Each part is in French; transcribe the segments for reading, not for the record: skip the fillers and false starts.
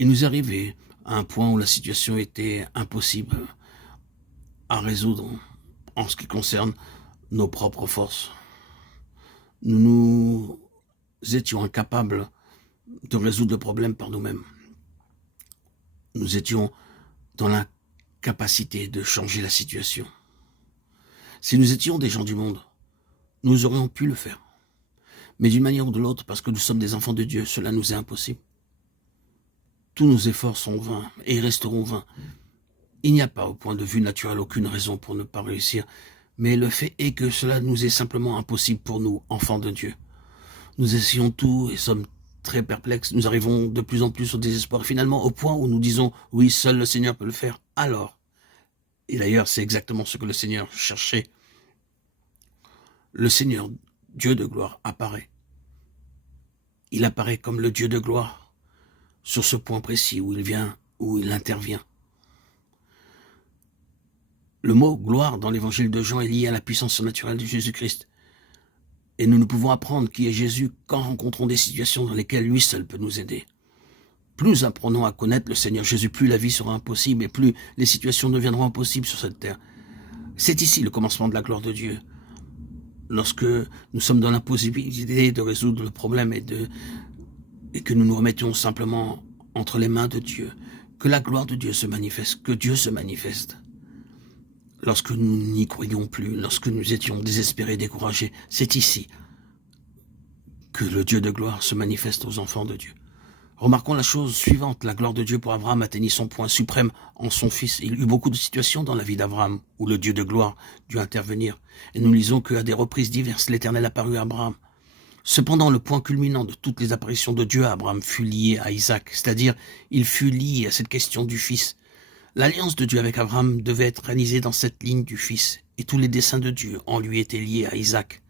Il nous est arrivé à un point où la situation était impossible à résoudre en ce qui concerne nos propres forces. Nous étions incapables de résoudre le problème par nous-mêmes. Nous étions dans l'incapacité de changer la situation. Si nous étions des gens du monde, nous aurions pu le faire. Mais d'une manière ou de l'autre, parce que nous sommes des enfants de Dieu, cela nous est impossible. Tous nos efforts sont vains et resteront vains. Il n'y a pas, au point de vue naturel, aucune raison pour ne pas réussir. Mais le fait est que cela nous est simplement impossible pour nous, enfants de Dieu. Nous essayons tout et sommes très perplexes. Nous arrivons de plus en plus au désespoir. Finalement, au point où nous disons, oui, seul le Seigneur peut le faire. Alors, et d'ailleurs, c'est exactement ce que le Seigneur cherchait. Le Seigneur, Dieu de gloire, apparaît. Il apparaît comme le Dieu de gloire sur ce point précis où il intervient. Le mot gloire dans l'évangile de Jean est lié à la puissance surnaturelle de Jésus-Christ. Et nous ne pouvons apprendre qui est Jésus qu'en rencontrant des situations dans lesquelles lui seul peut nous aider. Plus nous apprenons à connaître le Seigneur Jésus, plus la vie sera impossible et plus les situations deviendront impossibles sur cette terre. C'est ici le commencement de la gloire de Dieu. Lorsque nous sommes dans l'impossibilité de résoudre le problème et que nous nous remettons simplement entre les mains de Dieu, que la gloire de Dieu se manifeste, que Dieu se manifeste. Lorsque nous n'y croyons plus, lorsque nous étions désespérés, découragés, c'est ici que le Dieu de gloire se manifeste aux enfants de Dieu. Remarquons la chose suivante, la gloire de Dieu pour Abraham atteignit son point suprême en son fils. Il y eut beaucoup de situations dans la vie d'Abraham où le Dieu de gloire dut intervenir. Et nous lisons qu'à des reprises diverses, l'Éternel apparut à Abraham. Cependant, le point culminant de toutes les apparitions de Dieu à Abraham fut lié à Isaac, c'est-à-dire il fut lié à cette question du fils. L'alliance de Dieu avec Abraham devait être réalisée dans cette ligne du fils, et tous les desseins de Dieu en lui étaient liés à Isaac.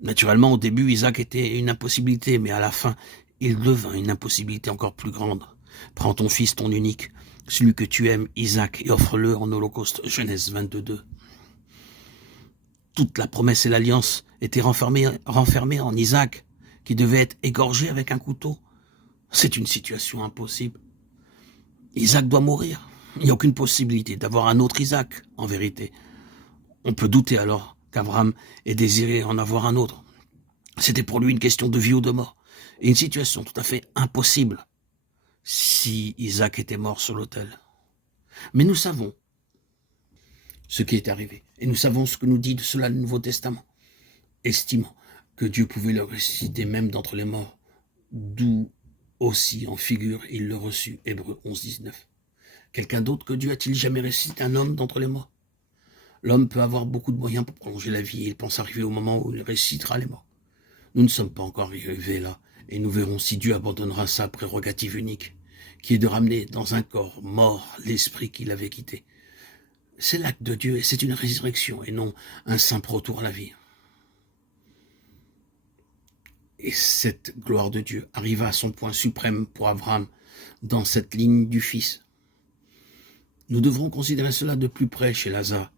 Naturellement, au début, Isaac était une impossibilité, mais à la fin, il devint une impossibilité encore plus grande. Prends ton fils, ton unique, celui que tu aimes, Isaac, et offre-le en holocauste. Genèse 22:2. Toute la promesse et l'alliance étaient renfermées en Isaac, qui devait être égorgé avec un couteau. C'est une situation impossible. Isaac doit mourir. Il n'y a aucune possibilité d'avoir un autre Isaac, en vérité. On peut douter alors qu'Abraham ait désiré en avoir un autre. C'était pour lui une question de vie ou de mort, et une situation tout à fait impossible si Isaac était mort sur l'autel. Mais nous savons ce qui est arrivé, et nous savons ce que nous dit de cela le Nouveau Testament, estimant que Dieu pouvait le ressusciter même d'entre les morts, d'où aussi en figure il le reçut, Hébreux 11:19. Quelqu'un d'autre que Dieu a-t-il jamais ressuscité un homme d'entre les morts? L'homme peut avoir beaucoup de moyens pour prolonger la vie, et il pense arriver au moment où il ressuscitera les morts. Nous ne sommes pas encore arrivés là, et nous verrons si Dieu abandonnera sa prérogative unique, qui est de ramener dans un corps mort l'esprit qu'il avait quitté. C'est l'acte de Dieu, et c'est une résurrection, et non un simple retour à la vie. Et cette gloire de Dieu arriva à son point suprême pour Abraham, dans cette ligne du Fils. Nous devrons considérer cela de plus près chez Lazare,